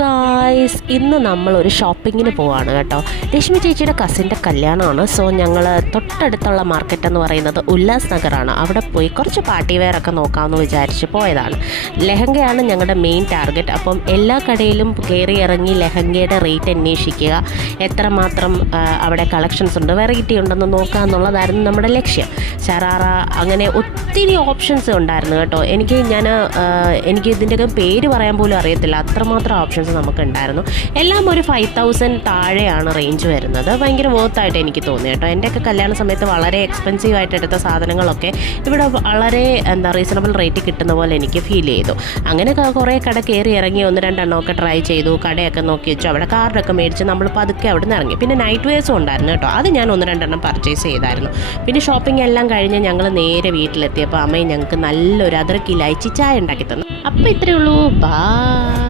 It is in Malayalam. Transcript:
ഗായ്സ്, ഇന്ന് നമ്മളൊരു ഷോപ്പിങ്ങിന് പോവാണ് കേട്ടോ. രശ്മി ചേച്ചിയുടെ കസിൻ്റെ കല്യാണമാണ്. സോ ഞങ്ങൾ തൊട്ടടുത്തുള്ള മാർക്കറ്റ് എന്ന് പറയുന്നത് ഉല്ലാസ് നഗറാണ്. അവിടെ പോയി കുറച്ച് പാർട്ടി വെയർ ഒക്കെ നോക്കാമെന്ന് വിചാരിച്ച് പോയതാണ്. ലെഹങ്കയാണ് ഞങ്ങളുടെ മെയിൻ ടാർഗറ്റ്. അപ്പം എല്ലാ കടയിലും കയറി ഇറങ്ങി ലെഹങ്കയുടെ റേറ്റ് അന്വേഷിക്കുക, എത്രമാത്രം അവിടെ കളക്ഷൻസ് ഉണ്ട്, വെറൈറ്റി ഉണ്ടെന്ന് നോക്കുക എന്നുള്ളതായിരുന്നു നമ്മുടെ ലക്ഷ്യം. ശറാറ അങ്ങനെ ഒത്തിരി ഓപ്ഷൻസ് ഉണ്ടായിരുന്നു കേട്ടോ. എനിക്ക് ഇതിൻ്റെയൊക്കെ പേര് പറയാൻ പോലും അറിയത്തില്ല, അത്രമാത്രം ഓപ്ഷൻസ് നമുക്ക് ഉണ്ടായിരുന്നു. എല്ലാം ഒരു 5000 താഴെയാണ് റേഞ്ച് വരുന്നത്. ഭയങ്കര വർത്തായിട്ട് എനിക്ക് തോന്നി കേട്ടോ. എൻ്റെയൊക്കെ കല്യാണ സമയത്ത് വളരെ എക്സ്പെൻസീവ് ആയിട്ട് എടുത്ത സാധനങ്ങളൊക്കെ ഇവിടെ വളരെ റീസണബിൾ റേറ്റ് കിട്ടുന്ന പോലെ എനിക്ക് ഫീൽ ചെയ്തു. അങ്ങനെ കുറേ കട കയറി ഇറങ്ങി 1-2 ട്രൈ ചെയ്തു, കടയൊക്കെ നോക്കി വെച്ചു, അവിടെ കാർഡൊക്കെ മേടിച്ച് നമ്മൾ പതുക്കെ അവിടെ നിന്ന് ഇറങ്ങി. പിന്നെ നൈറ്റ് വെയർസും ഉണ്ടായിരുന്നു കേട്ടോ, അത് ഞാൻ 1-2 പർച്ചേസ് ചെയ്തായിരുന്നു. പിന്നെ ഷോപ്പിംഗ് എല്ലാം കഴിഞ്ഞ് ഞങ്ങൾ നേരെ വീട്ടിലെത്തിയപ്പോൾ അമ്മയും ഞങ്ങൾക്ക് നല്ലൊരു അതിർക്കിലായി ചായ ഉണ്ടാക്കി തന്നു. അപ്പോൾ ഇത്രയേ ഉള്ളൂ. ബാ.